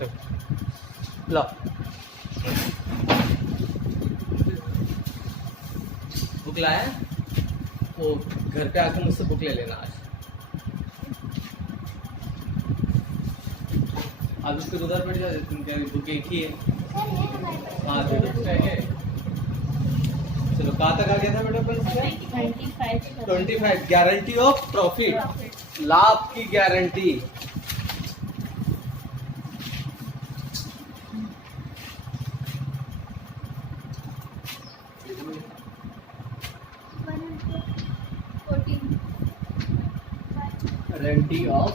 चलो लो बुक लाया, वो घर पे आकर मुझसे बुक ले लेना आज। अब उसको उधर पड़ जाए, तुम क्या बुक एक ही है। हाँ तो है। चलो कहाँ तक आ गया था बेटा? 25 गारंटी ऑफ प्रॉफिट, लाभ की guarantee. Guarantee of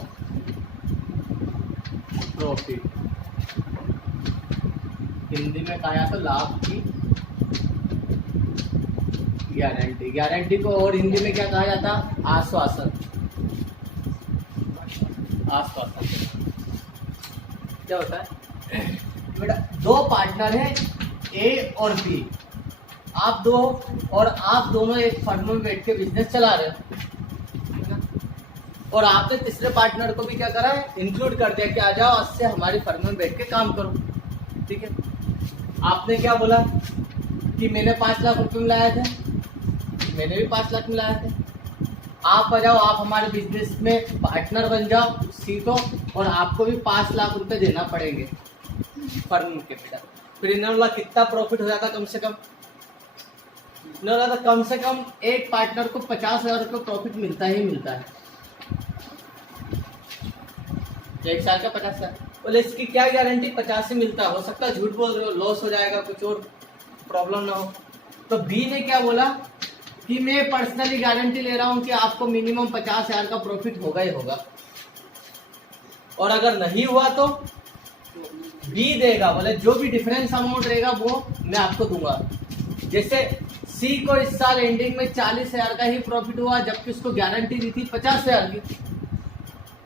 profit Hindi में कहा जाता लाभ की गारंटी। गारंटी को और हिंदी में क्या कहा जाता? आश्वासन। आश्वासन क्या होता है बेटा? दो पार्टनर हैं ए और बी, आप दो और आप दोनों एक फर्म में बैठ के बिजनेस चला रहे हो, और आपने तीसरे पार्टनर को भी क्या करा है? इंक्लूड कर दिया कि आ जाओ आज से हमारी फर्म में बैठ के काम करो। ठीक है, आपने क्या बोला कि मैंने 5 लाख रुपए में लाया था, मैंने भी 5 लाख में लाया था, आप आ जाओ, आप हमारे बिजनेस में पार्टनर बन जाओ, सीखो, और आपको भी 5 लाख रुपए देना पड़ेंगे फर्म के बेटा। फिर इन्होंने कितना प्रॉफिट हो जाता? कम से कम कम से कम एक पार्टनर को 50,000 रुपये प्रॉफिट मिलता ही मिलता है, एक साल का 50,000। बोले इसकी क्या गारंटी? 50 से मिलता, हो सकता है झूठ बोल रहे हो, लॉस हो जाएगा, कुछ और प्रॉब्लम ना हो। तो बी ने क्या बोला कि मैं पर्सनली गारंटी ले रहा हूं कि आपको मिनिमम 50,000 का प्रॉफिट होगा ही होगा, और अगर नहीं हुआ तो बी देगा। बोले जो भी डिफरेंस अमाउंट रहेगा वो मैं आपको दूंगा। जैसे सी को इस साल एंडिंग में 40,000 का ही प्रॉफिट हुआ, जबकि उसको गारंटी दी थी 50,000 की,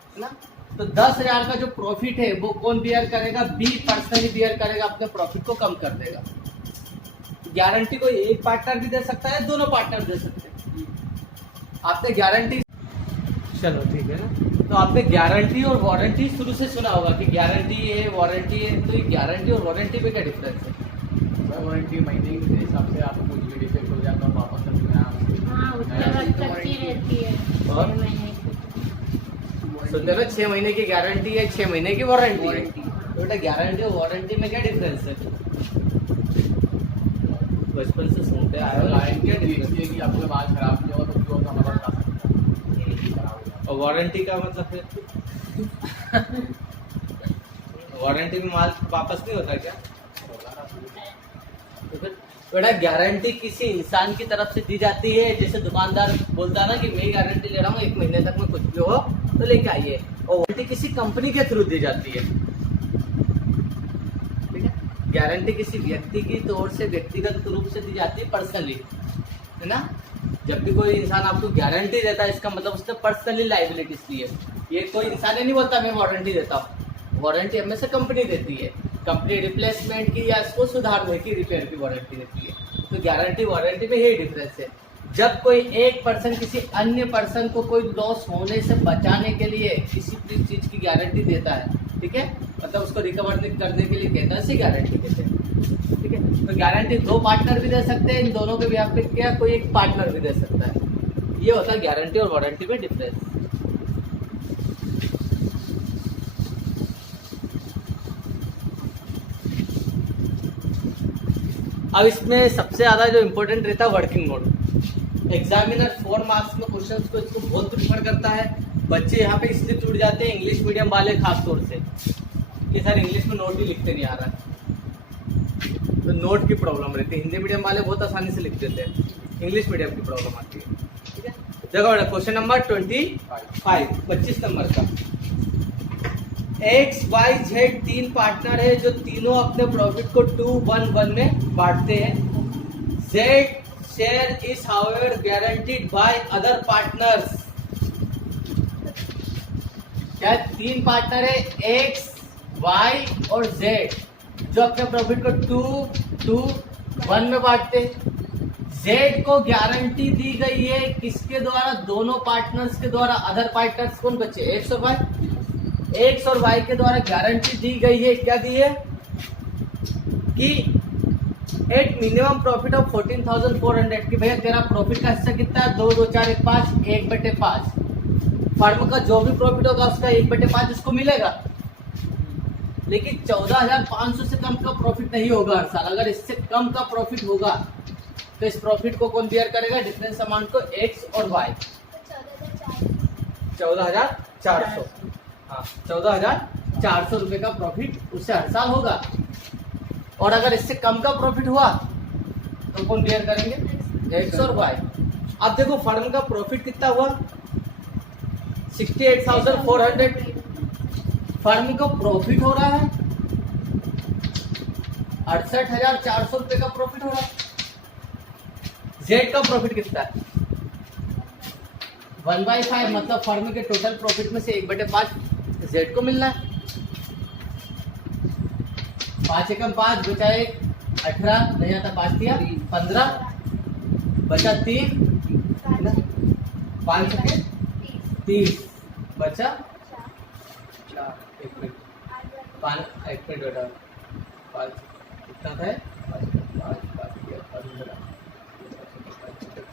है ना? तो 10,000 का जो प्रॉफिट है वो कौन बियर करेगा? बी पर्सनली बियर करेगा, अपने प्रॉफिट को कम कर देगा। गारंटी को एक पार्टनर भी दे सकता है, दोनों पार्टनर दे सकते हैं। आपने गारंटी, चलो ठीक है ना, तो आपने गारंटी और वारंटी शुरू से सुना होगा कि गारंटी है, वारंटी है। तो ये गारंटी और वारंटी में क्या डिफरेंस है? वारंटी महीने के हिसाब से आपको कुछ भी डिफेक्ट हो जाता है वापस कर देना। सुनते हो 6 महीने की गारंटी है, 6 महीने की वारंटी है। तो बेटा गारंटी और वारंटी में क्या डिफरेंस है? बचपन से सुनते आए हो, लाइन के देखिए कि आपको बाल खराब नहीं होगा तो क्यों का मतलब बता सकते हैं। और वारंटी का मतलब फिर वारंटी में माल वापस नहीं होता क्या? तो फिर बेटा गारंटी किसी इंसान की तरफ से दी जाती है, जैसे दुकानदार बोलता है ना कि मैं गारंटी ले रहा हूँ 1 महीने तक में कुछ भी हो तो लेके आइए, और वारंटी किसी कंपनी के थ्रू दी जाती है। ठीक है, गारंटी किसी व्यक्ति की तौर से व्यक्तिगत रूप से दी जाती है, पर्सनली, है ना? जब भी कोई इंसान आपको गारंटी देता है इसका मतलब उसने पर्सनली लायबिलिटीज ली है। ये कोई इंसान ही नहीं बोलता मैं वारंटी देता हूँ, वारंटी हमेशा कंपनी देती है। कंपनी रिप्लेसमेंट की या इसको सुधारने की, रिपेयर की वारंटी देती है। तो गारंटी वारंटी में यही डिफरेंस है। जब कोई एक पर्सन किसी अन्य पर्सन को कोई लॉस होने से बचाने के लिए किसी भी चीज की गारंटी देता है, ठीक है, मतलब उसको रिकवर करने के लिए कहता है, इसी गारंटी कहते हैं। ठीक है, तो गारंटी 2 पार्टनर भी दे सकते हैं, इन दोनों के बिहाफ पे क्या कोई एक पार्टनर भी दे सकता है। ये होता है गारंटी और वारंटी में डिफरेंस। अब इसमें सबसे ज्यादा जो इम्पोर्टेंट रहता है वर्किंग मोड। एग्जामिनर 4 मार्क्स में क्वेश्चंस को इसको बहुत प्रीफर करता है। बच्चे यहाँ पे इसलिए टूट जाते हैं, इंग्लिश मीडियम वाले खास तौर से, कि सर इंग्लिश में नोट ही लिखते नहीं आ रहा है, तो नोट की प्रॉब्लम रहती है। हिंदी मीडियम वाले बहुत आसानी से लिख देते हैं, इंग्लिश मीडियम की प्रॉब्लम आती है। ठीक है, देखो क्वेश्चन नंबर 25 नंबर का। XYZ 3 पार्टनर है जो तीनों अपने प्रॉफिट को 2-1-1 में बांटते हैं। Z share is however guaranteed by other partners. क्या 3 पार्टनर है X, Y और Z जो अपने प्रॉफिट को 2-2-1 में बांटते हैं। Z को गारंटी दी गई है किसके द्वारा? दोनों पार्टनर्स के द्वारा। अदर पार्टनर्स कौन बचे? X और Y। एक्स और वाई के द्वारा गारंटी दी गई है, क्या दी है कि एट मिनिमम प्रॉफिट ऑफ 14,400 कि भैया तेरा प्रॉफिट का हिस्सा कितना है 2 2 4 1 5 1/5 फर्म का जो भी प्रॉफिट होगा उसका 1/5 उसको मिलेगा। लेकिन 14,500 से कम का प्रॉफिट नहीं होगा हर साल। अगर इससे कम का प्रॉफिट होगा तो इस प्रॉफिट को कौन बियर करेगा, डिफरेंस अमाउंट को एक्स और वाई। 14,400, हाँ 14,400 रुपए का प्रॉफिट उससे हर साल होगा। और अगर इससे कम का प्रॉफिट हुआ तो कौन बियर करेंगे, एक्स और वाई। अब देखो फर्म का प्रॉफिट कितना हुआ 68,400, फर्म को प्रॉफिट हो रहा है 68,400 रुपए का प्रॉफिट हो रहा है। जेड का प्रॉफिट कितना है 1/5, मतलब फर्म के टोटल प्रॉफिट में से 1/5 जेड को मिलना है। 5 एकम 5 बचा 1 18 नहीं आता, 5 दिया 15 बचा 3 5 30 बचा 4 1 मिनट 5 1 मिनट बेटा 5 कितना था 5 15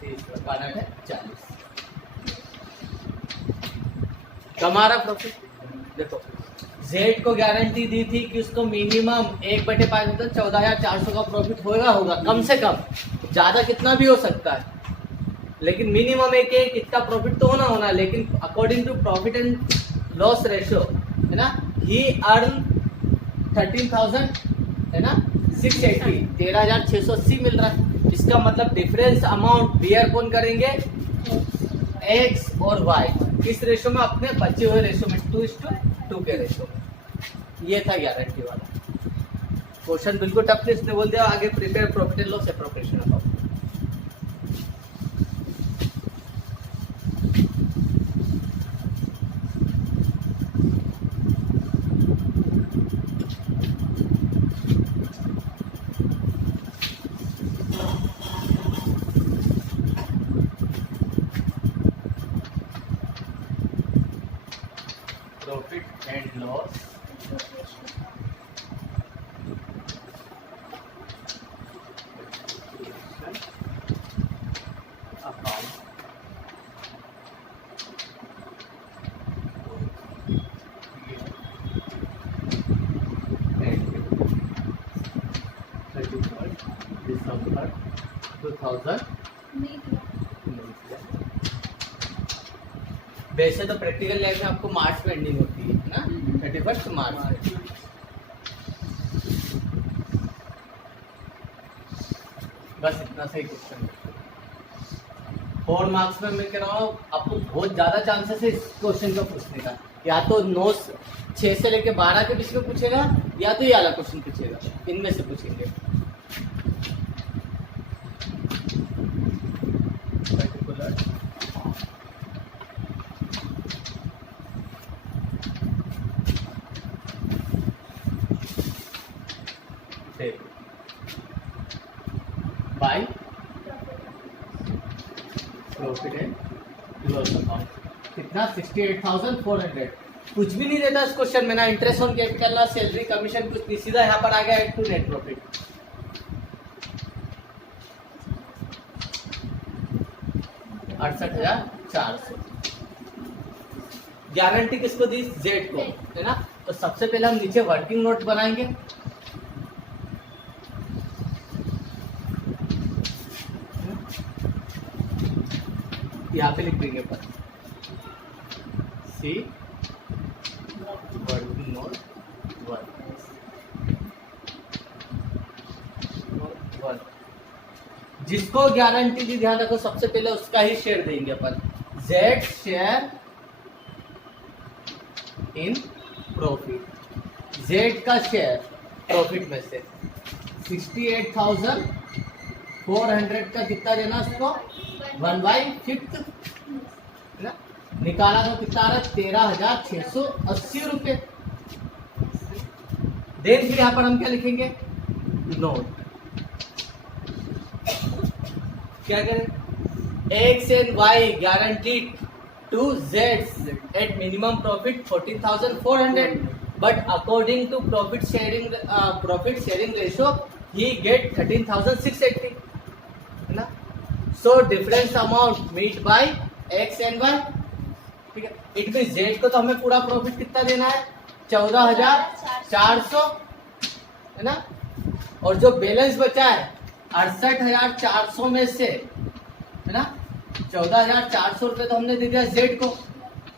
30 5 8 40 हमारा प्रॉफिट। देखो जेड को गारंटी दी थी कि उसको मिनिमम 1/5 मतलब 14,400 का प्रॉफिट होगा कम से कम, ज्यादा कितना भी हो सकता है, लेकिन मिनिमम एक इतना प्रॉफिट तो होना है। लेकिन according to profit and loss ratio है ना, ही अर्न 13,000 है ना 680 13,680 मिल रहा है। इसका मतलब डिफरेंस अमाउंट बियर कौन करेंगे, एक्स और वाई। किस रेशो में, अपने बचे हुए रेशो में 2:2 के रेशो में। ये था गारंटी वाला क्वेश्चन, बिल्कुल टफ नहीं। इसने बोल दिया आगे prepare profit and loss appropriation account. Profit and loss account. दिसंबर 2000। वैसे तो प्रैक्टिकल लाइफ में आपको मार्च में एंडिंग होती है ना, 31 मार्च। बस इतना सही क्वेश्चन। 4 मार्क्स में मैं कह रहा हूँ आपको बहुत ज्यादा चांसेस है इस क्वेश्चन का पूछने का। या तो 9 6 से लेके 12 के बीच में पूछेगा, या तो ये वाला क्वेश्चन पूछेगा, इनमें से पूछेंगे। By profit and loss account कितना 68,400। कुछ भी नहीं देता इस क्वेश्चन में, ना इंटरेस्ट ऑन कैपिटल ना सैलरी कमीशन, कुछ नहीं। सीधा यहाँ पर आ गया टू नेट प्रॉफिट। $68,400। गारंटी किसको दी, जेड को, है ना। तो सबसे पहले हम नीचे वर्किंग नोट बनाएंगे। यहाँ पे लिख देंगे पर सी वर्किंग नोट 1। जिसको गारंटी दी, ध्यान रखो सबसे पहले उसका ही शेयर देंगे अपन। Z share in profit, Z का शेयर प्रॉफिट में से 68,400 का कितना देना उसको 1/5 ना। निकाला तो कितना आ रहा है 13,680 रुपये। देन फिर यहाँ पर हम क्या लिखेंगे, नोट। क्या करें, X and Y guaranteed to Z's at minimum profit 14,400, but according to profit sharing ratio he get 13,680, है ना. So difference amount meet by x and y. ठीक है. इट मीन Z को तो हमें पूरा प्रॉफिट कितना देना है 14,400, है ना. और जो बैलेंस बचा है 68,400 में से, है ना, 14,400 रुपये तो हमने दे दिया Z को.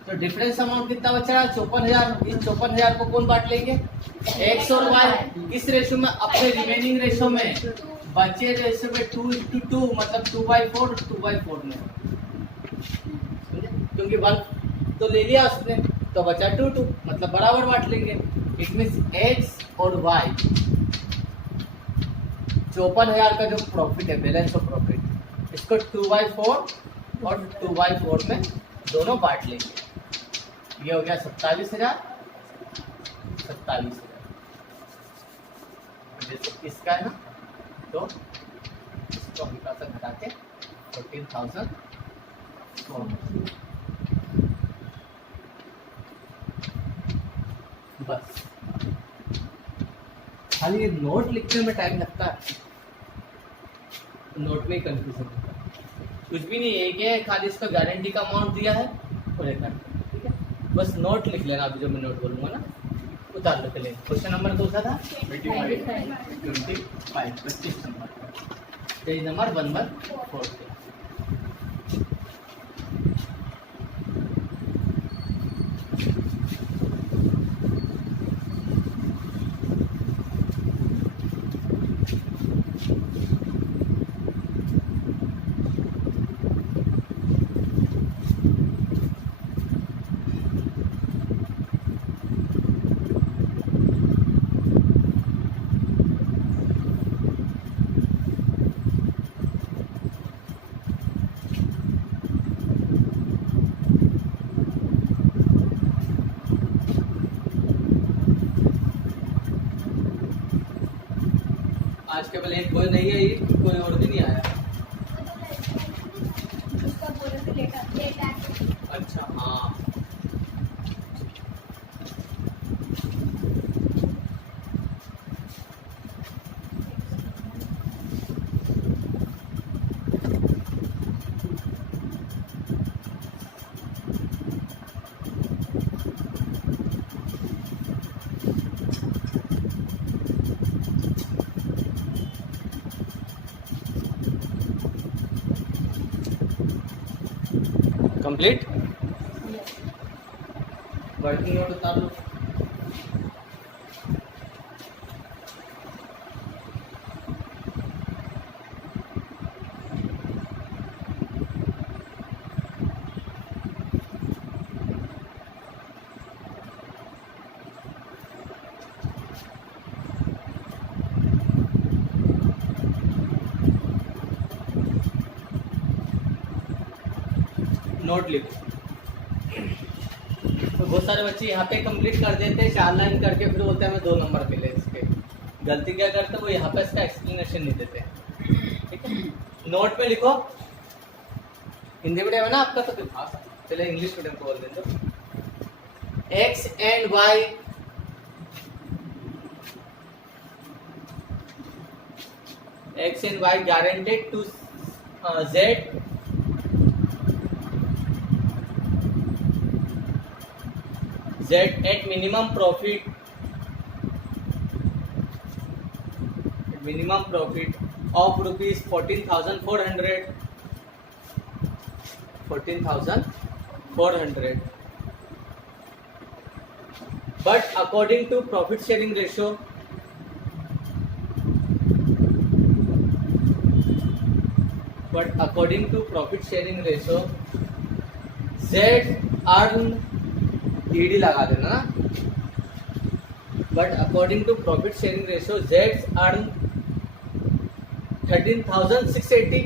तो डिफरेंस अमाउंट कितना बचा है 54,000. इस 54,000 को कौन बांट लेंगे x और y. किस रेशो में अपने रिमेनिंग रेशो में, बचे रेशो में 2:2 मतलब 2/4 2/4 में, क्योंकि 1 तो ले लिया उसने तो बचा 2 मतलब बराबर बांट लेंगे. इट मीन्स x और y 54,000 का जो प्रॉफिट है बैलेंस ऑफ प्रॉफिट, इसको 2/4 और 2/4 में दोनों बांट लेंगे. ये हो गया 27,000. जैसे इसका है ना, तो इसको हम घटा के 14,000 बस. खाली ये नोट लिखने में टाइम लगता है, नोट में ही कंफ्यूजन होता है. कुछ भी नहीं है, ये खाली इसको गारंटी का अमाउंट दिया है और एक ठीक है. बस नोट लिख लेना. अभी जो मैं नोट बोलूंगा ना उतार लो पहले. क्वेश्चन नंबर कौन सा था 25 नंबर, पेज नंबर 114. आज केवल एक कोई नहीं है, कोई और भी नहीं आया. अच्छा हाँ, कंप्लीट. वर्किंग नोट उतार लो. नोट लिखो. तो बहुत सारे बच्चे यहाँ पे कंप्लीट कर देते हैं 4 लाइन करके, फिर बोलते हैं हमें 2 नंबर मिले. इसके गलती क्या करते हैं, वो यहाँ पे इसका एक्सप्लेनेशन नहीं देते. ठीक है, नोट में लिखो. हिंदी मीडियम है ना आपका, तो पहले इंग्लिश मीडियम को बोल देते. X and Y guaranteed to Z at minimum profit of rupees 14,400, but according to profit sharing ratio Z earn ईडी लगा देना ना. But according to profit sharing ratio जेड्स अर्न 13,680.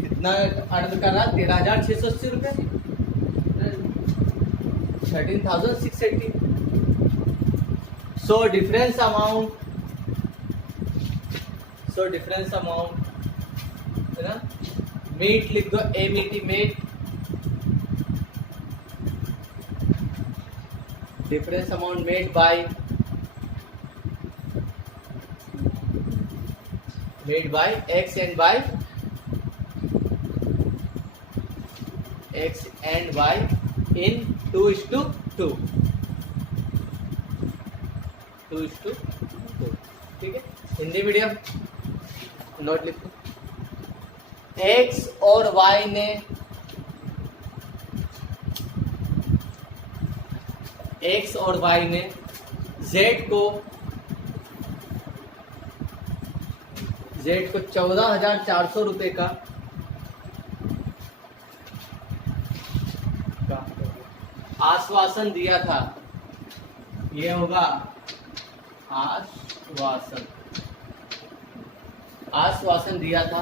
कितना अर्न कर रहा 13,680 रुपये. 13,680. सो डिफरेंस अमाउंट है ना मीट लिख दो, MET met. Difference amount made by x and y in 2:2, 2:2। ठीक है, हिंदी मीडियम नोट लिखो। x और y ने z को 14,400 रुपए का आश्वासन दिया था। ये होगा आश्वासन दिया था।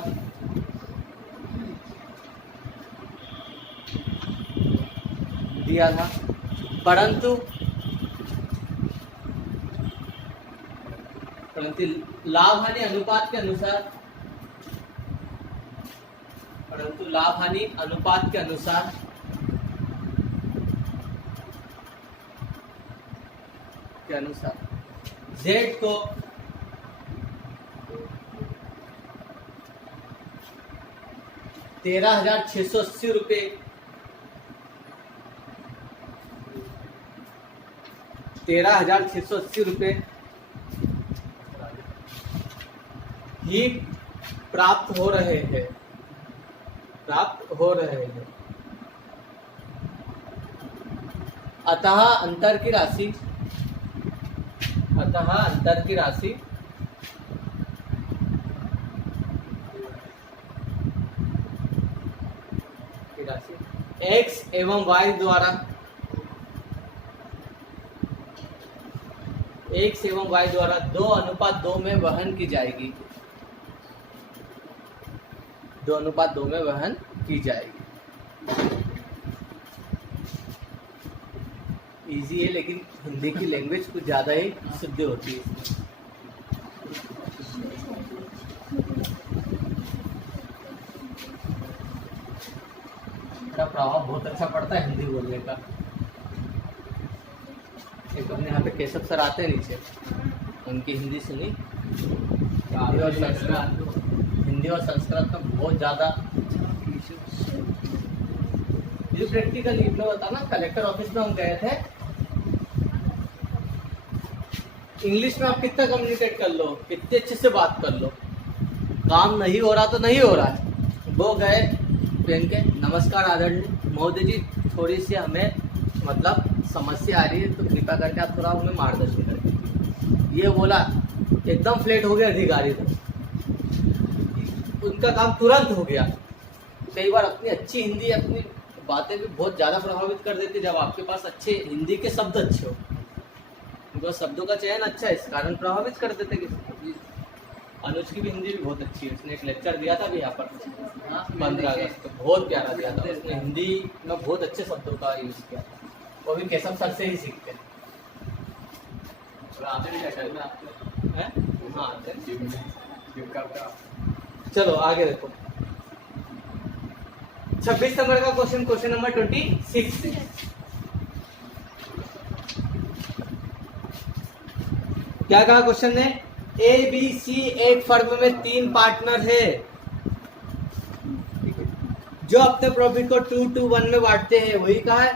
परंतु लाभ हानि अनुपात के अनुसार Z को 13,680 रुपये ही प्राप्त हो रहे हैं। अतः अंतर की राशि x एवं y द्वारा 2:2 में वहन की जाएगी। 2:2 में वहन की जाएगी। इजी है, लेकिन हिंदी की लैंग्वेज कुछ ज़्यादा ही शुद्ध होती है। इसका प्रभाव बहुत अच्छा पड़ता है हिंदी बोलने का। एक अपने यहाँ पे केशव सर आते हैं नीचे, उनकी हिंदी सुनी। हिंदी और संस्कृत का बहुत ज़्यादा ये प्रैक्टिकल इतना होता ना। कलेक्टर ऑफिस में हम गए थे, इंग्लिश में आप कितना कम्युनिकेट कर लो, कितने अच्छे से बात कर लो, काम नहीं हो रहा तो नहीं हो रहा है। वो गए पहन के, नमस्कार आदरणीय महोदय जी, थोड़ी सी हमें मतलब समस्या आ रही है, तो कृपया करके आप थोड़ा हमें मार्गदर्शन करें। ये बोला, एकदम फ्लैट हो गया अधिकारी, तो उनका काम तुरंत हो गया। कई बार अपनी अच्छी हिंदी अपनी बातें भी बहुत ज़्यादा प्रभावित कर देती, जब आपके पास अच्छे हिंदी के शब्द अच्छे हो, उनका शब्दों का चयन अच्छा है, इस कारण प्रभावित कर देते किसी। अनुज की भी हिंदी भी बहुत अच्छी है, उसने एक लेक्चर दिया था भी यहाँ पर 15 अगस्त को, बहुत प्यारा दिया था। उसने हिंदी में बहुत अच्छे शब्दों का यूज़ किया था, वो भी केशव सर से ही सीखते हैं। चलो आगे देखो, 26 नंबर का क्वेश्चन नंबर 26। क्या कहा क्वेश्चन ने? ABC एक फर्म में 3 पार्टनर है जो अपने प्रॉफिट को 2:1 में बांटते हैं। वही कहा है।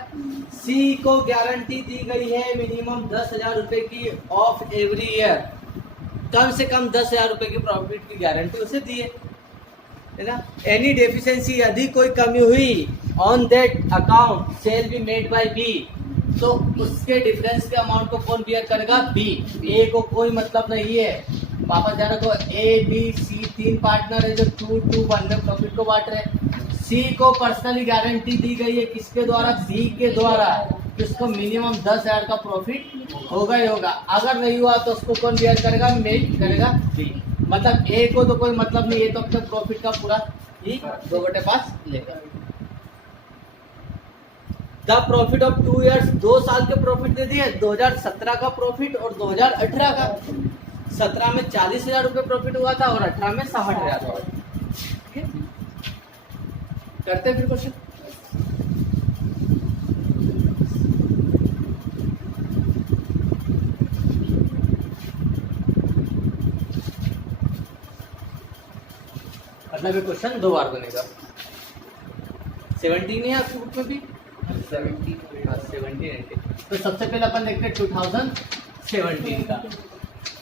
C को गारंटी दी गई है मिनिमम 10,000 रुपए की ऑफ एवरी ईयर, कम से कम 10,000 रुपए की प्रॉफिट की गारंटी उसे दी है ना। एनी डेफिशिएंसी, यदि कोई कमी हुई on that account shall be made by B, तो उसके डिफरेंस के अमाउंट को कौन बियर करेगा? B। A को कोई मतलब नहीं है। वापस ध्यान रखो, ABC 3 पार्टनर है जो 2:1 में प्रॉफिट को बांट रहे हैं। C को पर्सनली गारंटी दी गई है, किसके द्वारा? B के द्वारा, कि उसको मिनिमम 10,000 का प्रॉफिट होगा ही होगा। अगर नहीं हुआ तो उसको कौन बियर करेगा? मेड करेगा B। मतलब A को तो कोई मतलब नहीं है, तो अपने प्रॉफिट का पूरा ही 2/5 लेगा। द प्रॉफिट ऑफ 2 ईयर्स, 2 साल के प्रॉफिट दे दिए, 2017 का प्रॉफिट और 2018 का। 17 में 40,000 रुपये प्रॉफिट हुआ था और 18 में 60,000 हुआ। करते हैं फिर क्वेश्चन। मतलब ये क्वेश्चन 2 बार बनेगा। 17 है आपकी बुक में भी 17 तो सबसे पहले अपन देखते हैं 2017 का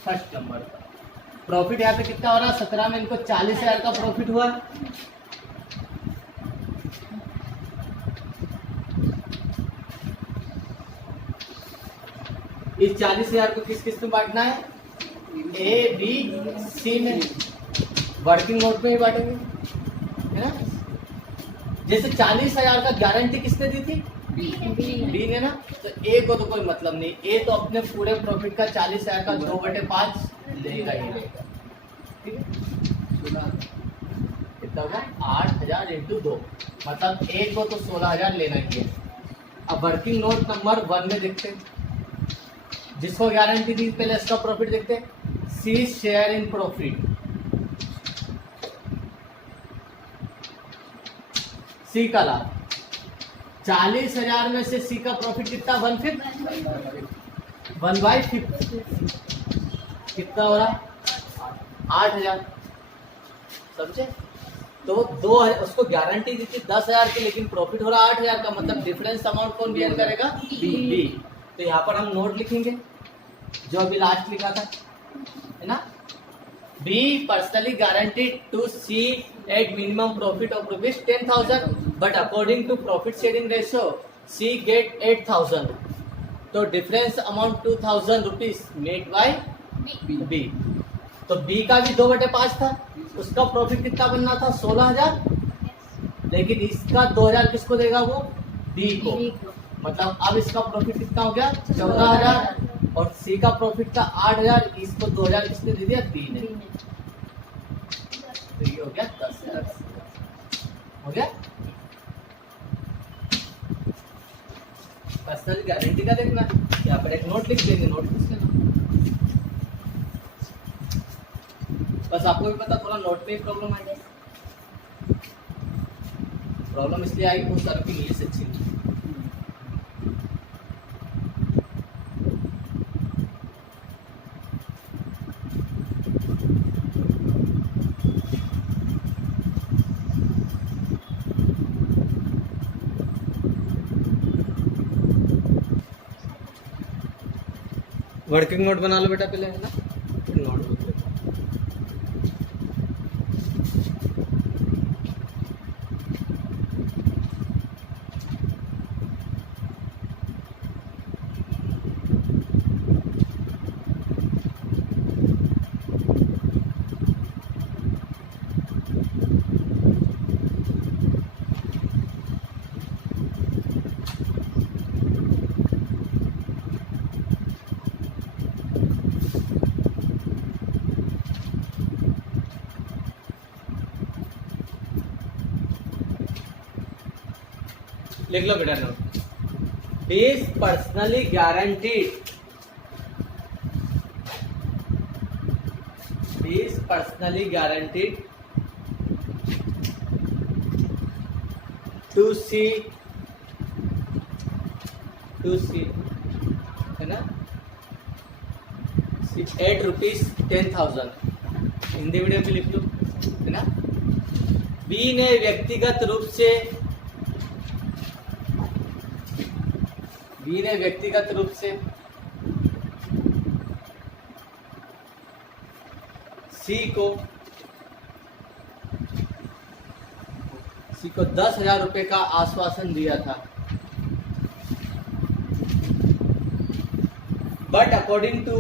फर्स्ट नंबर का प्रॉफिट। यहाँ पे कितना हो रहा है 17 में इनको 40,000 का प्रॉफिट हुआ। इस 40,000 को किस किस में बांटना है, ए बी सी में, वर्किंग नोट में ही बांटेंगे, है ना। जैसे 40,000 का गारंटी किसने दी थी, बी ने ना। तो ए को तो कोई मतलब नहीं, ए तो अपने पूरे प्रॉफिट का 40,000 का 2/5 लेगा ही लेगा, ठीक है। कितना होगा 8,000 × 2, मतलब ए को तो 16,000 लेना ही है। अब वर्किंग नोट नंबर 1 में देखते हैं, जिसको गारंटी दी, पहले इसका प्रॉफिट देखते हैं। सी शेयर इन प्रॉफिट, सी का लाभ 40,000 में से सी का प्रॉफिट कितना 1/5, 1/5 कितना हो रहा 8,000, समझे। तो 2,000 उसको गारंटी दी थी 10,000 की, लेकिन प्रॉफिट हो रहा 8,000 का, मतलब डिफरेंस अमाउंट कौन बियर करेगा, बी। तो यहाँ पर हम नोट लिखेंगे जो अभी लास्ट लिखा था, है ना। B personally guaranteed to C at minimum profit of ₹10,000, but according to profit sharing ratio C get 8,000, तो difference amount 2,000 rupees made by B. तो बी का भी 2/5 था, उसका प्रॉफिट कितना बनना था 16,000, लेकिन इसका 2,000 किसको देगा, वो बी को। मतलब अब इसका प्रॉफिट कितना हो गया 14,000, और सी का प्रॉफिट था 8,000, इसको 2,000 किसने दे दिया, बी ने। तो ये हो गया 10,000 हो गया। पर्सनल गारंटी का देखना, यहाँ पर एक नोट लिख देंगे, नोट किसके नाम, बस आपको भी पता थोड़ा नोट में प्रॉब्लम आई, प्रॉब्लम इसलिए आई बहुत सारों की इंग्लिश अच्छी नहीं। वर्किंग नोट बना लो बेटा पहले, है ना, फिर नोट बुक देखो। लिख लो बेटा note. Is personally guaranteed, is personally guaranteed to C है ना, ₹8,10,000 हिंदी मीडियम में लिख लो, है ना। बी ने व्यक्तिगत रूप से सी को 10,000 रुपए का आश्वासन दिया था, but according to,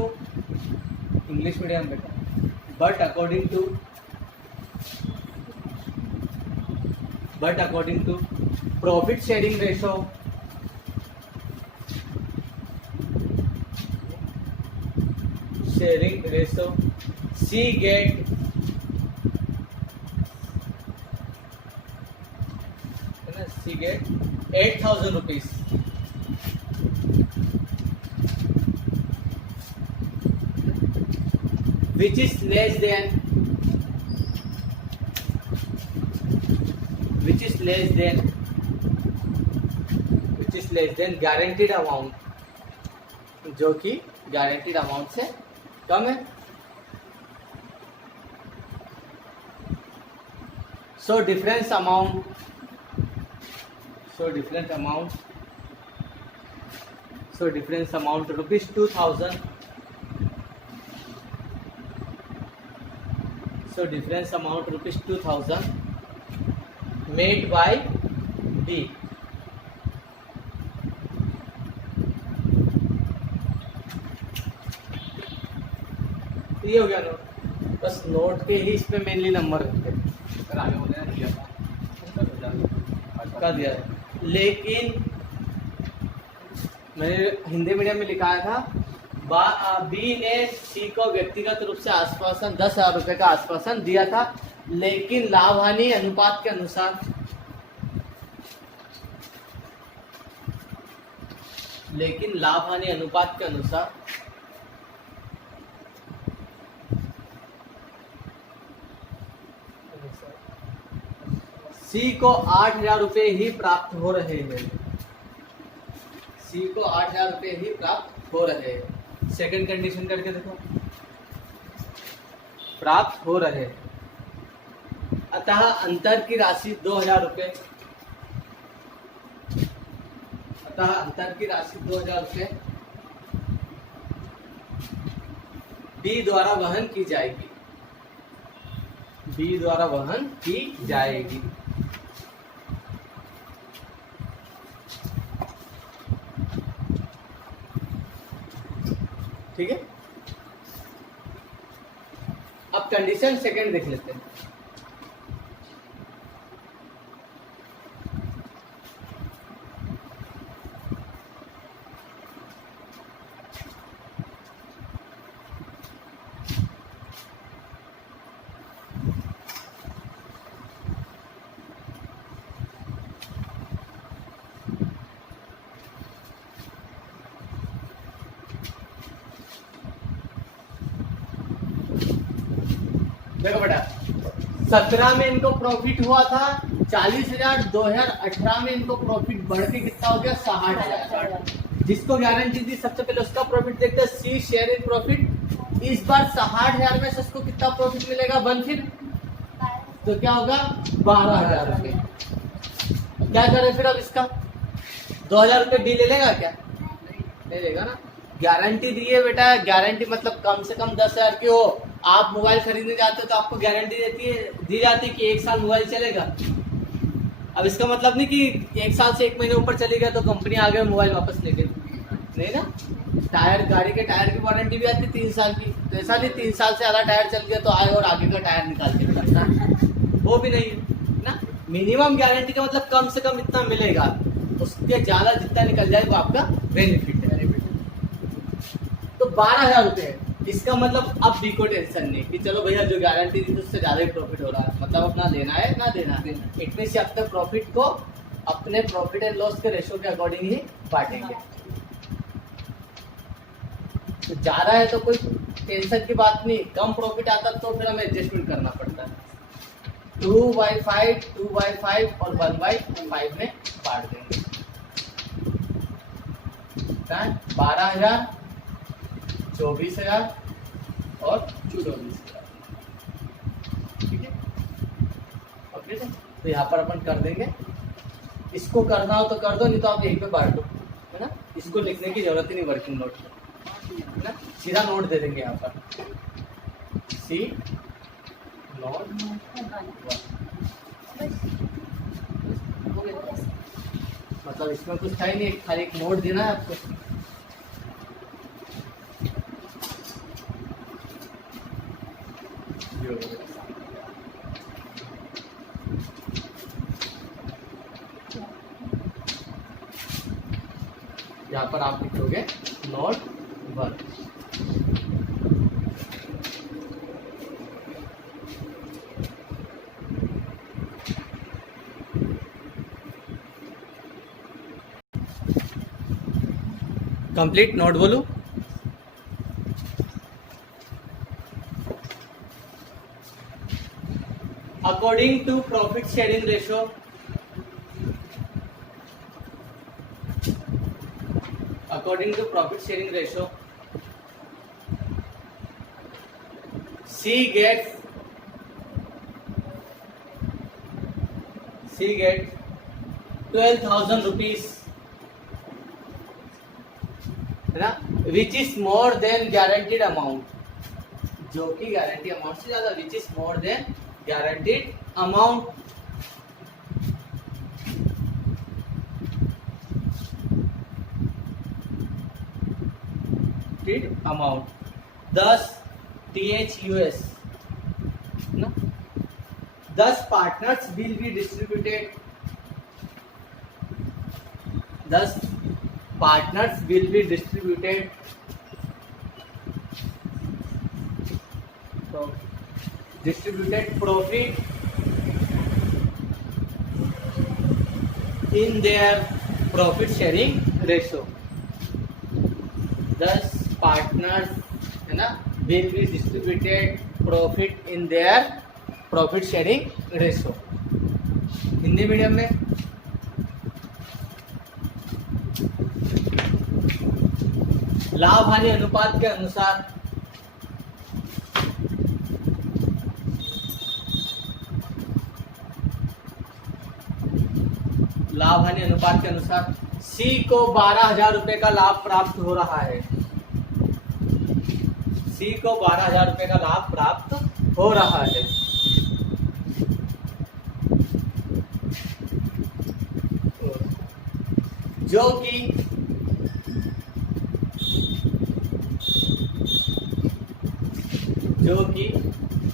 English medium बेटा, but according to profit sharing ratio C get ₹8,000, which is less less than guaranteed amount, जो कि गारंटीड अमाउंट से कम है। So difference amount ₹2000। So difference amount ₹2000 made by B। ये हो गया note, बस नोट के ही इस पे मेनली नंबर रखते हैं। सर आगे बोले ना दिया था 10,000 का दिया है, लेकिन मैंने हिंदी मीडियम में लिखा था बी ने सी को व्यक्तिगत रूप से आश्वासन 10,000 रुपए का आश्वासन दिया था, लेकिन लाभ हानि अनुपात के अनुसार सी को 8,000 रुपए ही प्राप्त हो रहे हैं। सेकंड कंडीशन करके देखो, प्राप्त हो रहे हैं, अतः अंतर की राशि 2,000 रुपए, बी द्वारा वहन की जाएगी। ठीक है। अब कंडीशन सेकंड देख लेते हैं। देखो बेटा, 17 में इनको प्रॉफिट हुआ था 40,000, 2018 में इनको प्रॉफिट बढ़ के कितना हो गया 60,000। जिसको गारंटी दी सबसे पहले उसका प्रॉफिट देखते हैं, सी शेयर इन प्रॉफिट। इस बार 60,000 में से उसको कितना प्रॉफिट मिलेगा, वन फिर तो क्या होगा 12,000 रुपए। क्या करें फिर अब इसका 2,000 रुपए बी ले लेगा क्या, नहीं लेगा ना। गारंटी दी है बेटा, गारंटी मतलब कम से कम 10,000 की हो। आप मोबाइल खरीदने जाते हो तो आपको गारंटी दी जाती है कि 1 साल मोबाइल चलेगा। अब इसका मतलब नहीं कि 1 साल से 1 महीने ऊपर चली गया तो कंपनी आगे मोबाइल वापस लेके, नहीं ना। टायर, गाड़ी के टायर की वारंटी भी आती है 3 साल की, तो ऐसा नहीं 3 साल से ज़्यादा टायर चल गया तो आए और आगे का टायर निकाल के रखना, वो भी नहीं है ना। मिनिमम गारंटी का मतलब कम से कम इतना मिलेगा, उसके ज़्यादा जितना निकल जाए वो आपका बेनिफिट है। तो 12,000 रुपये है। इसका मतलब अब बी को टेंशन नहीं कि चलो भैया जो गारंटी दी थी उससे ज्यादा ही प्रॉफिट हो रहा है, मतलब अपना लेना है ना देना है। इतने से अपने प्रॉफिट को अपने प्रॉफिट एंड लॉस के रेशो के अकॉर्डिंग ही बांटेंगे। तो जा रहा है तो कोई टेंशन की बात नहीं, कम प्रॉफिट आता तो फिर हमें एडजस्टमेंट करना पड़ता है। 2/5, 2/5 और 1/5 में बांट देंगे। 12,000, 24,000 और 24,000। ठीक है, ओके। तो यहाँ पर अपन कर देंगे, इसको करना हो तो कर दो, नहीं तो आप यहीं पे बांट दो, है ना। इसको लिखने की जरूरत ही नहीं वर्किंग नोट में, है ना। सीधा नोट दे देंगे यहाँ पर, सी नोट 1। मतलब इसमें कुछ था ही नहीं, खाली एक नोट देना है आपको। यहाँ पर आप लिखोगे नोट 1। कंप्लीट नोट बोलूं, according to profit sharing ratio, according to profit sharing ratio, C gets 12,000 rupees, है ना, which is more than guaranteed amount, जो कि गारंटी अमाउंट से ज्यादा, which is more than guaranteed amount. Amount 10 THUS ना, 10 partners will be distributed, 10 partners will be distributed profit in their profit sharing ratio। 10 partners, है ना, will be distributed profit in their profit sharing ratio. Hindi medium में लाभ हानि अनुपात के अनुसार सी को 12,000 रुपए का लाभ प्राप्त हो रहा है, सी को 12,000 रुपए का लाभ प्राप्त हो रहा है। जो कि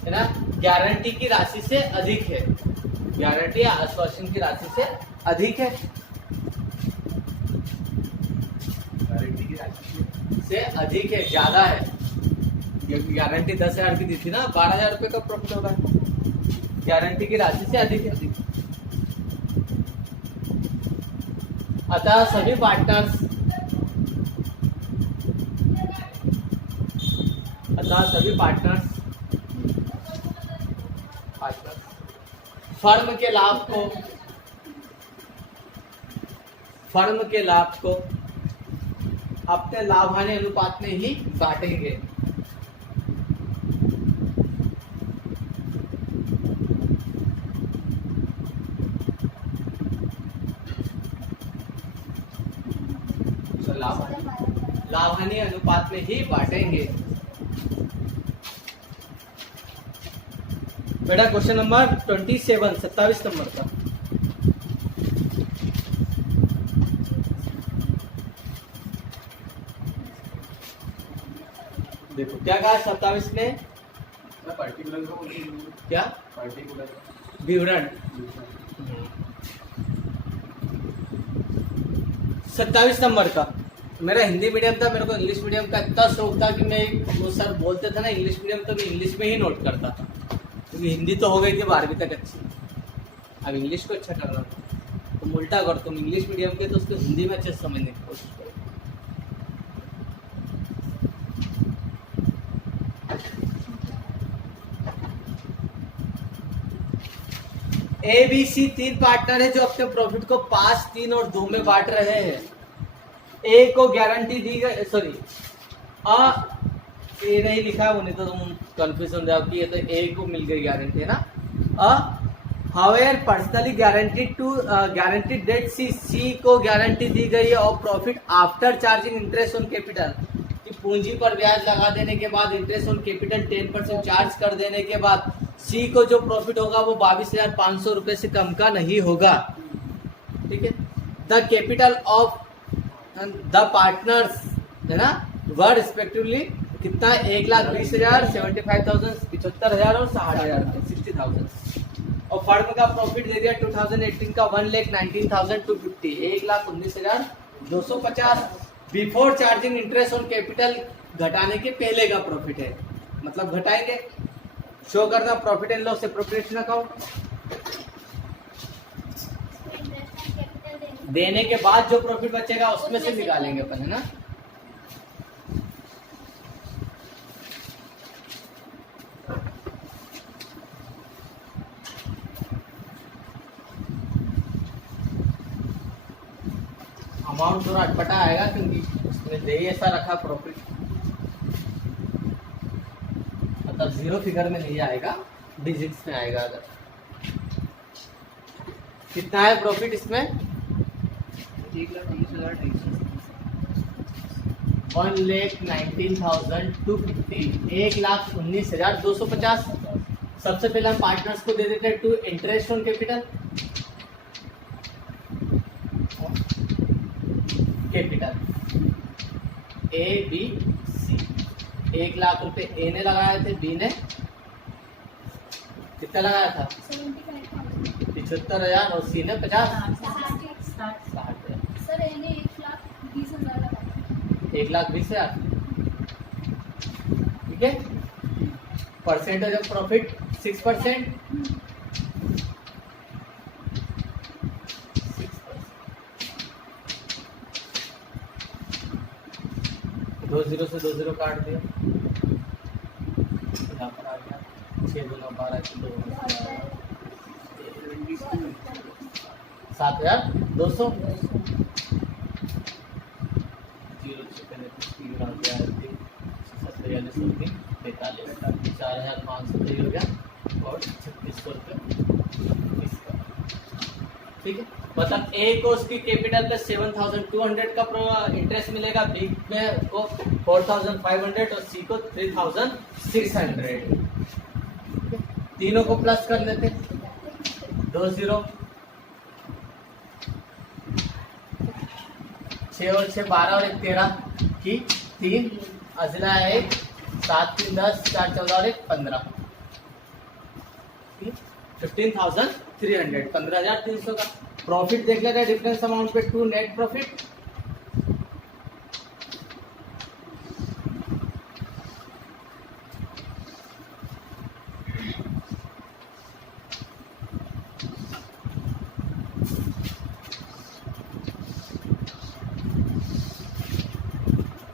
है ना, गारंटी की राशि से अधिक है, गारंटी या आश्वासन की राशि से अधिक है, गारंटी की राशि से अधिक है, ज्यादा है। गारंटी 10,000 की दी थी ना, 12,000 रुपए का प्रॉफिट होगा, गारंटी की राशि से अधिक है। अतः सभी पार्टनर्स फर्म के लाभ को अपने लाभ हानि अनुपात में ही बांटेंगे। लाभ हानि अनुपात में ही बांटेंगे। बेटा क्वेश्चन नंबर 27, 27 नंबर का देखो क्या कहा 27 में, पर्टिकुलर क्या पर्टिकुलर विवरण। 27 नंबर का मेरा हिंदी मीडियम था, मेरे को इंग्लिश मीडियम का इतना शौक था कि मैं, वो सर बोलते थे ना इंग्लिश मीडियम, तो मैं इंग्लिश में ही नोट करता था, क्योंकि हिंदी तो हो गई थी 12वीं तक अच्छी, अब इंग्लिश को अच्छा कर रहा था। तुम उल्टा कर, तुम इंग्लिश मीडियम के तो उसको हिंदी में अच्छे से समझने की कोशिश करो। ABC 3 पार्टनर है जो अपने प्रॉफिट को 5, 3 और 2 में बांट रहे हैं। ए को गारंटी दी गई, सॉरी ए नहीं लिखा है वो, नहीं तो तुम कंफ्यूज हो जाओ कि ये तो ए को मिल गई गारंटी, है ना। हाउएवर पर्सनली गारंटीड डेट सी को गारंटी दी गई है और profit after charging interest on capital, कि पूंजी पर ब्याज लगा देने के बाद इंटरेस्ट ऑन कैपिटल 10% चार्ज कर देने के बाद सी को जो प्रॉफिट होगा वो 22,500 रुपए से कम का नहीं होगा। ठीक है। The capital of the partners, है ना, वर रिस्पेक्टिवली कितना, 1,20,000, 75,000, 75,000 और 60,000, 60,000। और फर्म का प्रॉफिट दे दिया 2018 का 1,19,250, 1,19,250 before charging interest on capital, घटाने के पहले का प्रॉफिट है, मतलब घटाएंगे। शो करना profit and loss appropriation account, देने के बाद जो प्रॉफिट बचेगा उसमें से निकालेंगे अपन, है ना। अमाउंट थोड़ा अटपटा आएगा क्योंकि उसमें दे ही ऐसा रखा प्रॉफिट, मतलब जीरो फिगर में नहीं आएगा, डिजिट्स में आएगा। अगर कितना है प्रॉफिट इसमें? 1,19,250, 1,19,250। सबसे पहले हम पार्टनर्स को दे देते हैं to interest on capital. Capital A B C, 1,00,000 रुपए ए ने लगाए थे, बी ने कितना लगाया था? 75,000 और सी ने 50,000। सर मैंने 1,20,000 लगाया। 1,20,000, ठीक है। Percentage of profit 6%। 2 0 से 2 0 काट दिया, यहाँ पर आ गया 6 दूना 12 किलो 7,200। 4,500 हो गया और 3,600 रुपये इसका, ठीक है। मतलब ए को उसकी कैपिटल पे 7,200 का इंटरेस्ट मिलेगा, बी में को 4,500 और सी को 3,600। तीनों को प्लस कर लेते, 2 0, 6 और 6 12 और 1 13 की 3 अजला है 1, 7 3 10, 4 14 और 1 15, 15,300, 15,300 का प्रॉफिट देख लेते हैं डिफरेंस अमाउंट पे टू नेट प्रॉफिट।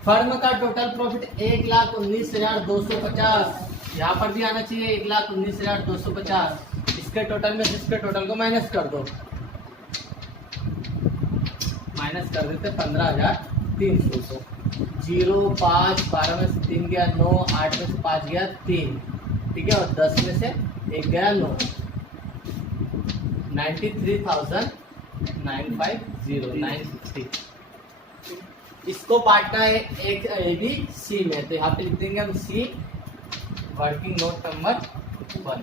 फर्म का टोटल प्रॉफिट 1,19,250, यहाँ पर भी आना चाहिए 1,19,250। इसके टोटल में इसके टोटल को माइनस कर दो, माइनस कर देते 15,300 को। 0 5 12 में से 3 गया 9, 8 में से 5 गया 3, ठीक है, और 10 में से 1 गया 9, 93,950। इसको बांटना है एक ए बी सी में, तो यहाँ पे लिख देंगे हम सी, वर्किंग नोट नंबर 1।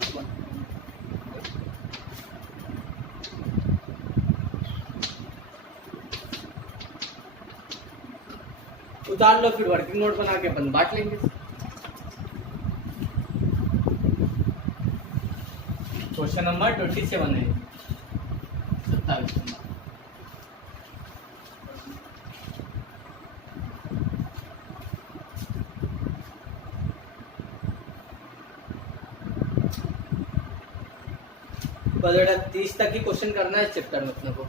उतार लो, फिर वर्किंग नोट बना के अपन बांट लेंगे। क्वेश्चन नंबर 27 है, 27 नंबर। बेटा 30 तक ही क्वेश्चन करना है इस चैप्टर में अपने को।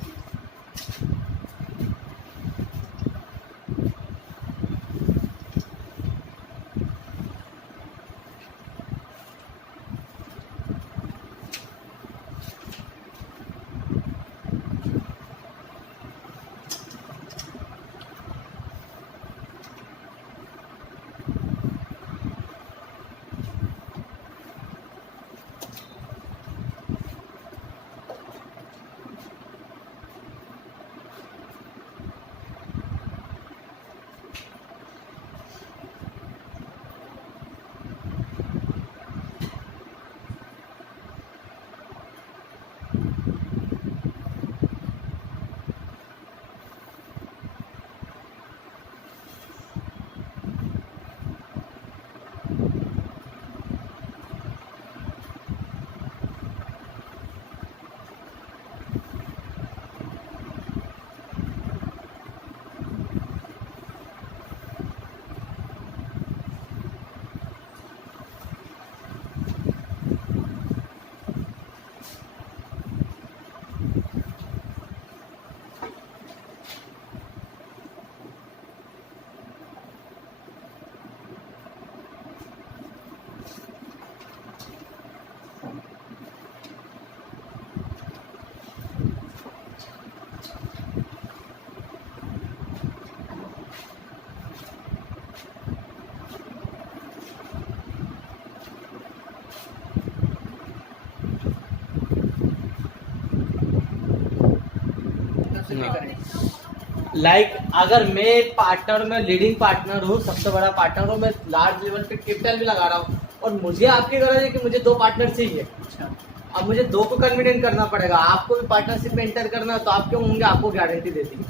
लाइक अगर मैं पार्टनर में लीडिंग पार्टनर हूँ, सबसे बड़ा पार्टनर हूँ, मैं लार्ज लेवल पे कैपिटल भी लगा रहा हूँ और मुझे आपकी गरज है कि मुझे 2 पार्टनर चाहिए। अच्छा। अब मुझे 2 को कन्विडेंट करना पड़ेगा, आपको भी पार्टनरशिप में एंटर करना है तो आप क्यों होंगे, आपको गारंटी देती है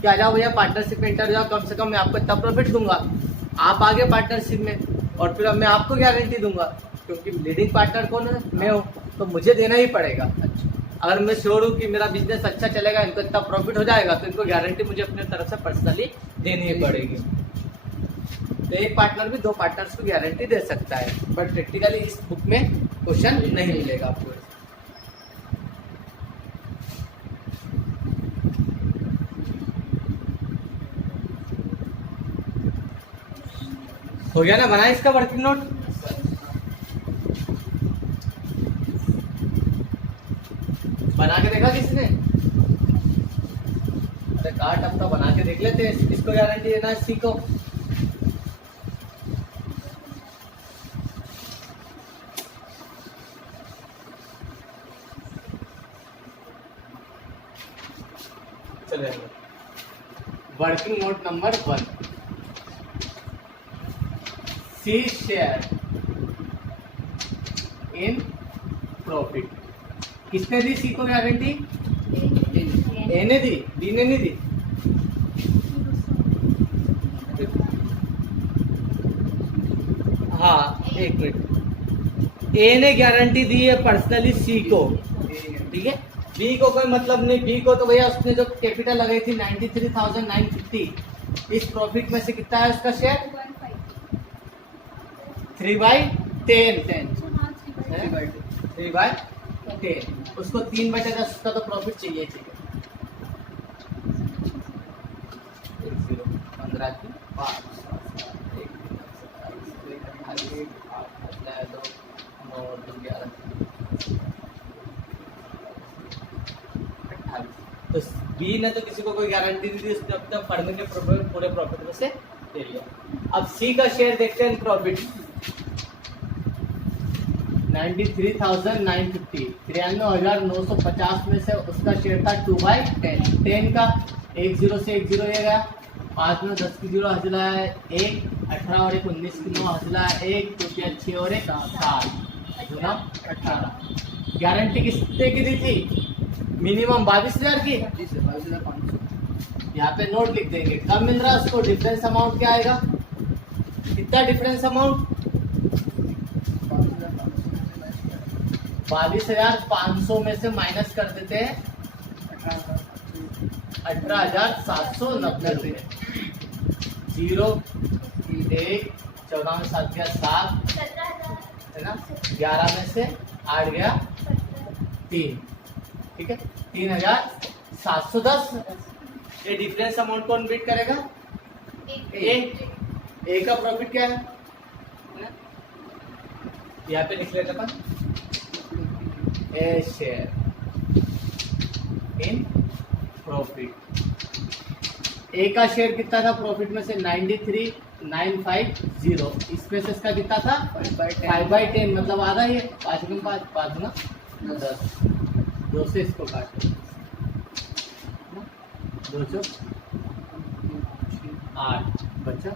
कि आ जाओ भैया पार्टनरशिप में एंटर जाओ, कम से कम मैं आपको इतना प्रॉफिट दूंगा, आप आगे पार्टनरशिप में, और फिर अब मैं आपको गारंटी दूंगा क्योंकि लीडिंग पार्टनर कौन है, मैं हूँ, तो मुझे देना ही पड़ेगा। अच्छा। अगर मैं श्योर हूँ कि मेरा बिजनेस अच्छा चलेगा, इनको इतना प्रॉफिट हो जाएगा, तो इनको गारंटी मुझे अपने तरफ से पर्सनली देनी ही पड़ेगी। तो एक पार्टनर भी 2 पार्टनर्स को गारंटी दे सकता है, बट प्रैक्टिकली इस बुक में क्वेश्चन नहीं मिलेगा आपको। हो गया ना, बना इसका वर्किंग नोट? बना के देखा किसने? अरे काट, अब तो बना के देख लेते हैं, किसको गारंटी देना है, सीखो। चलो working note number 1, C share in profit. किसने दी सी को गारंटी? ए ने दी, बी ने नहीं दी। हाँ एक मिनट, ए ने गारंटी दी है पर्सनली सी को, ठीक है। बी को कोई मतलब नहीं, बी को तो भैया उसने जो कैपिटल लगाई थी 93,950, इस प्रॉफिट में से कितना है उसका शेयर? 3/10, 3/10, उसको 3/10 उसका तो प्रॉफिट चाहिए। 15 की 5, तो बी ने तो किसी को कोई गारंटी नहीं दी, उसने अपने फर्म के पूरे प्रॉफिट में से ले लिया। अब सी का शेयर देखते हैं प्रॉफिट, 93,950, 93,950 में से उसका शेयर था 2/10, 10 का 1 0 से 1 0 ये गया, 5 में 10 की 0 हजला है 1, 18 और 1 19 की 9 हजला है 1, 2 के 6 और 1 7, 18। गारंटी कितने की दी थी? मिनिमम 22,000 की। 22,500। यहाँ पे नोट लिख देंगे, कब मिल रहा है उसको, डिफरेंस अमाउंट क्या आएगा? कितना डिफरेंस अमाउंट? 22,500 में से माइनस कर देते हैं 18,790 रुपये। 0 1 14 में 7 गया 7 है ना, 11 में से 8 गया 3, ठीक है, 3,710। ये डिफरेंस अमाउंट कौन बीट करेगा? ए का प्रॉफिट क्या है ना? यहाँ पे लिख लेते अपन, ए शेयर इन प्रॉफिट। ए का शेयर कितना था प्रॉफिट में से? 93,950, इसमें से इसका कितना था? 5/10, मतलब आधा ही है, 5 गुना 5, 5 गुना 10, 2 से इसको काटो, 2 चौक 8, बचा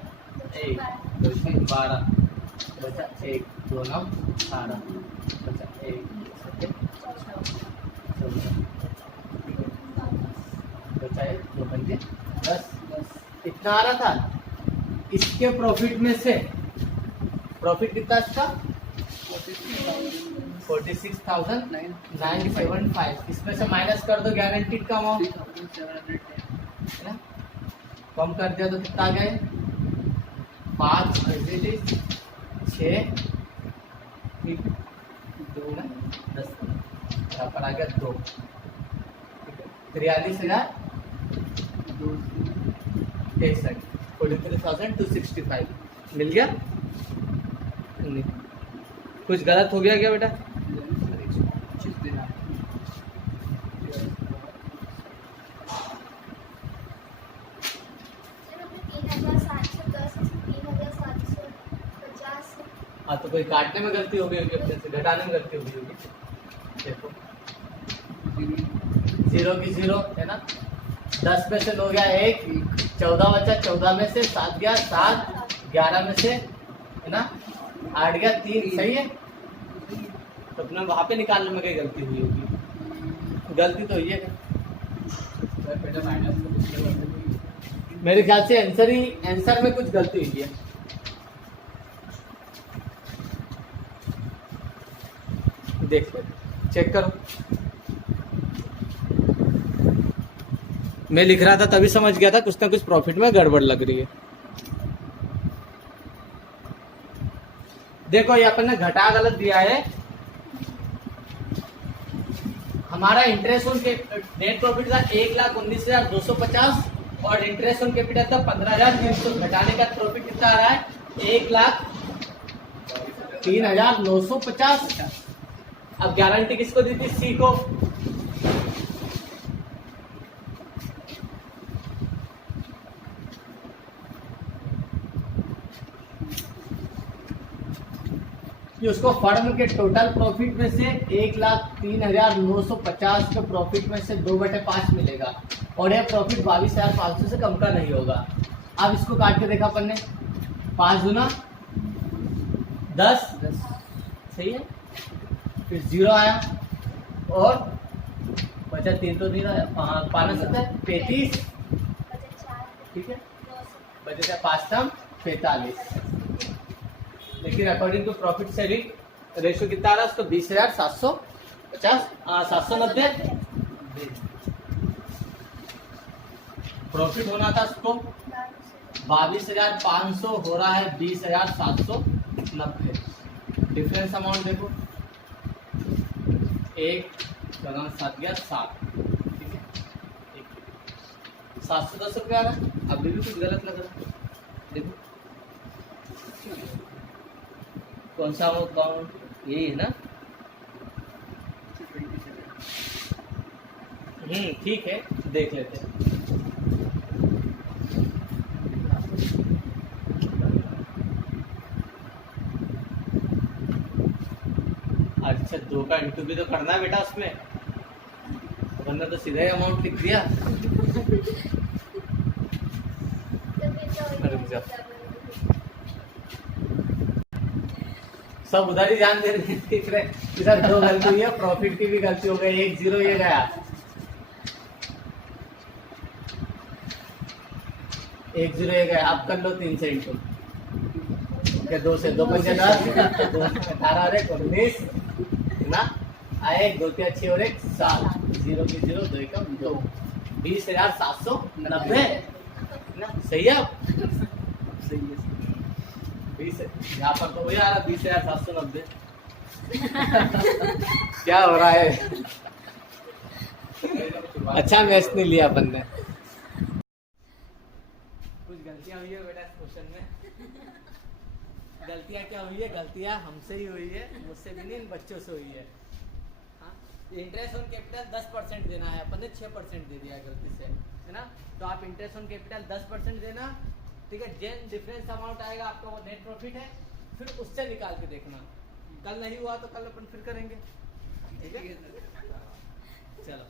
1, 2 से 12, बचा 1, 2 9 18, बचा 1 बचा 1, 2 पंजे 10, इतना आ रहा था। इसके प्रॉफिट में से प्रॉफिट कितना इसका? 46,975, इसमें से माइनस कर दो गारंटीड का अमाउंट, है ना, कम कर दिया तो कितना आ गए? 5 6 2 में 10, यहाँ पर आ गया 2, 43,265, 43,265 मिल गया। नहीं, कुछ गलत हो गया क्या बेटा? हाँ तो कोई काटने में गलती हो गई होगी, अपने से घटाने में गलती हो गई होगी। देखो 0 की 0 है ना, 10 में से 9 गया 1, 14 बचा, 14 में से 7 गया 7, 11 में से है ना 8 गया 3, सही है। तो अपने वहाँ पे निकालने में कहीं गलती हुई होगी, गलती तो हुई है। पहले माइनस को दूसरे वर्ग में मेरे ख्याल से आंसर में कुछ गलती हुई है। देख चेक करो, मैं लिख रहा था तभी समझ गया था कुछ ना कुछ प्रॉफिट में गड़बड़ लग रही है। देखो ये अपन ने घटा गलत दिया है। हमारा इंटरेस्ट ऑन नेट प्रॉफिट था 1,19,250 और इंटरेस्ट ऑन कैपिटल था 15,300। घटाने का प्रॉफिट कितना आ रहा है 1,03,950। अब गारंटी किसको दी थी, सी को। कि उसको फर्म के टोटल प्रॉफिट में से 1,03,950 के प्रॉफिट में से 2/5 मिलेगा और यह प्रॉफिट 22,500 से कम का नहीं होगा। अब इसको काट के देखा अपन ने, 5 गुना 10, सही है। फिर 0 आया और बचा 3 तो नहीं रहा, 5 35, ठीक है। बचा 5 45। लेकिन according to profit sharing ratio कितना आ रहा है उसको 20,750 790 प्रॉफिट होना था उसको 22,500, हो रहा है 20,790। डिफरेंस अमाउंट देखो 1 7 गया 7, ठीक है। 710 रुपये आ रहा है। अभी भी कुछ गलत लग रहा है, देखो कौन सा अकाउंट, यही है ना। ठीक है, देख लेते हैं। अच्छा 2 का इंटू भी तो करना है बेटा उसमें, वरना तो सीधा ही अमाउंट लिख दिया। रुक जा, सब उधर ही ध्यान दे रहे हैं। इधर 2 गलती हुई है, प्रॉफिट की भी गलती हो गई, 1 0 ये गया, 1 0 ये गया। आप कर लो 3 से इंटू, 2 से 2 5 10, 18 और 1 19 ना आए, 2 3 6 और 1 7, 0 की 0 2 का 2, 20,790 ना, सही है। सही है, 20 यहाँ पर तो वही आ रहा 20,790। क्या हो रहा है। अच्छा मैच नहीं लिया अपन ने। कुछ गलतियां हुई है बेटा इस क्वेश्चन में। गलतियां क्या हुई है, गलतियां हमसे ही हुई है, मुझसे भी नहीं, इन बच्चों से हुई है। इंटरेस्ट ऑन कैपिटल 10% देना है, अपन ने 6% दे दिया गलती से, है ना। तो आप इंटरेस्ट ऑन कैपिटल 10% देना, ठीक है। जेन डिफरेंस अमाउंट आएगा आपका वो नेट प्रॉफिट है, फिर उससे निकाल के देखना। कल नहीं हुआ तो कल अपन फिर करेंगे, ठीक है। चलो।